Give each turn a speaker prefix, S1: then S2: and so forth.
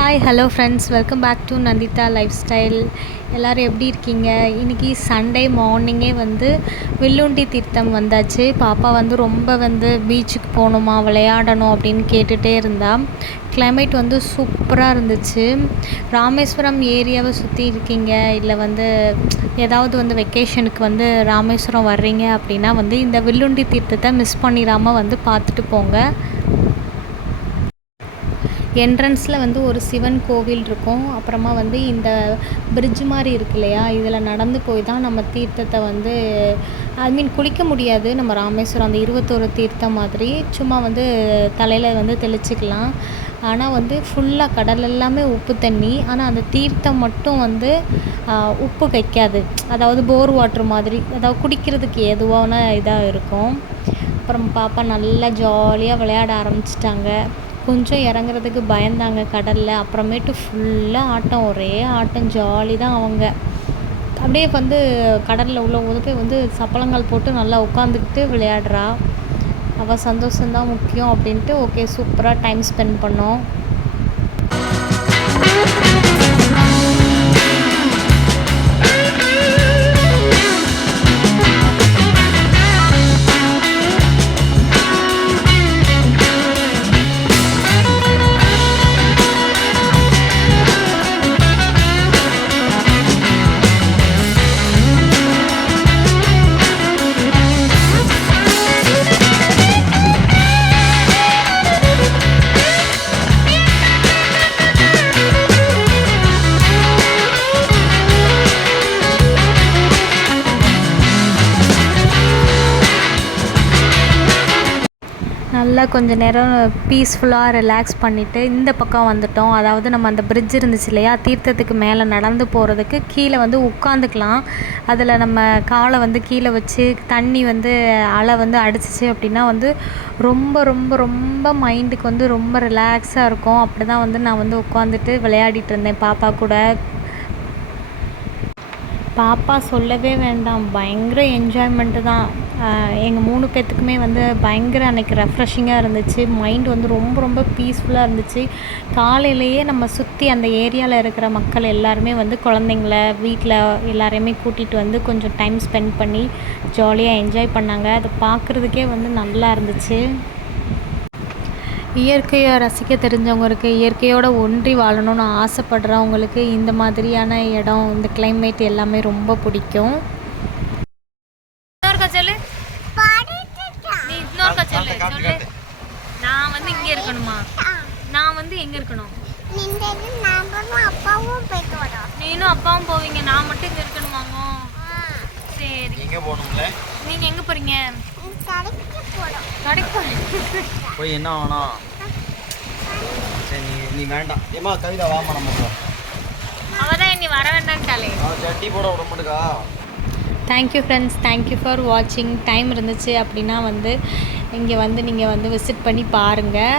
S1: Hi hello friends welcome back to Nandita lifestyle எல்லோரும் எப்படி இருக்கீங்க? இன்றைக்கி சண்டே மார்னிங்கே வந்து வில்லுண்டி தீர்த்தம் வந்தாச்சு. பாப்பா வந்து ரொம்ப வந்து பீச்சுக்கு போகணுமா விளையாடணும் அப்படின்னு கேட்டுகிட்டே இருந்தா. கிளைமேட் வந்து சூப்பராக இருந்துச்சு. ராமேஸ்வரம் ஏரியாவை சுற்றி இருக்கீங்க. இல்லை வந்து ஏதாவது வந்து வெக்கேஷனுக்கு வந்து ராமேஸ்வரம் வர்றீங்க அப்படின்னா வந்து இந்த வில்லுண்டி தீர்த்தத்தை மிஸ் பண்ணிடாமல் வந்து பார்த்துட்டு போங்க. என்ட்ரன்ஸில் வந்து ஒரு சிவன் கோவில் இருக்கும். அப்புறமா வந்து இந்த பிரிட்ஜ் மாதிரி இருக்கு இல்லையா? இதில் நடந்து போய் தான் நம்ம தீர்த்தத்தை வந்து ஐ மீன் குளிக்க முடியாது. நம்ம ராமேஸ்வரம் அந்த இருபத்தோரு தீர்த்தம் மாதிரி. சும்மா வந்து தலையில் வந்து தெளிச்சிக்கலாம். ஆனால் வந்து ஃபுல்லாக கடல் எல்லாமே உப்பு தண்ணி. ஆனால் அந்த தீர்த்தம் மட்டும் வந்து உப்பு கைக்காது அதாவது போர் வாட்ரு மாதிரி. அதாவது குடிக்கிறதுக்கு எதுவான இதாக இருக்கும். அப்புறம் பாப்பா நல்லா ஜாலியாக விளையாட ஆரம்பிச்சிட்டாங்க. கொஞ்சம் இறங்குறதுக்கு பயந்தாங்க கடலில். அப்புறமேட்டு ஃபுல்லாக ஆட்டம் ஒரே ஆட்டம் ஜாலி தான் அவங்க. அப்படியே வந்து கடலில் உள்ள போய் வந்து சப்பளங்கால் போட்டு நல்லா உட்காந்துக்கிட்டு விளையாடுறா. அவள் சந்தோஷம்தான் முக்கியம் அப்படின்ட்டு ஓகே சூப்பராக டைம் ஸ்பெண்ட் பண்ணோம். நல்லா கொஞ்சம் நேரம் பீஸ்ஃபுல்லாக ரிலாக்ஸ் பண்ணிவிட்டு இந்த பக்கம் வந்துட்டோம். அதாவது நம்ம அந்த பிரிட்ஜ் இருந்துச்சு இல்லையா? தீர்த்தத்துக்கு மேலே நடந்து போகிறதுக்கு கீழே வந்து உட்காந்துக்கலாம். அதில் நம்ம காலை வந்து கீழே வச்சு தண்ணி வந்து அலை வந்து அடிச்சிச்சு அப்படின்னா வந்து ரொம்ப ரொம்ப ரொம்ப மைண்டுக்கு வந்து ரொம்ப ரிலாக்ஸாக இருக்கும். அப்படி தான் வந்து நான் வந்து உட்காந்துட்டு விளையாடிட்டு இருந்தேன். பாப்பா கூட. பாப்பா சொல்லவே வேண்டாம். பயங்கர என்ஜாய்மெண்ட்டு தான். எங்கள் மூணு பேர்த்துக்குமே வந்து பயங்கர அன்றைக்கி ரெஃப்ரெஷிங்காக இருந்துச்சு. மைண்ட் வந்து ரொம்ப ரொம்ப பீஸ்ஃபுல்லாக இருந்துச்சு. காலையிலேயே நம்ம சுற்றி அந்த ஏரியாவில் இருக்கிற மக்கள் எல்லாருமே வந்து குழந்தைங்கள வீட்டில் எல்லாரையுமே கூட்டிகிட்டு வந்து கொஞ்சம் டைம் ஸ்பெண்ட் பண்ணி ஜாலியாக என்ஜாய் பண்ணாங்க. அதை பார்க்குறதுக்கே வந்து நல்லா இருந்துச்சு. இயற்கையை ரசிக்க தெரிஞ்சவங்களுக்கு இயற்கையோடு ஒன்றி வாழணும்னு ஆசைப்படுறவங்களுக்கு இந்த மாதிரியான இடம் இந்த கிளைமேட் எல்லாமே ரொம்ப பிடிக்கும். நான் வந்து இங்கே இருக்கணுமா? நான் வந்து எங்கே இருக்கணும்? நீனும் அப்பாவும் போவீங்க. நான் மட்டும் இங்கே இருக்கணுமாங்க சரி. நீங்க எங்க போறீங்க? கடைக்கு
S2: போய் என்ன ஆகணும் சரி நீ நீ வேண்டாம். ஏமா கவிதா வாமா நம்ம
S1: அவதான் இனி வர வேண்டான்ட்டாலே
S2: சட்டி போட விட மாட்டுக்கா.
S1: Thank you friends thank you for வாட்சிங் டைம் இருந்துச்சு அப்படின்னா வந்து இங்கே வந்து நீங்கள் வந்து விசிட் பண்ணி பாருங்கள்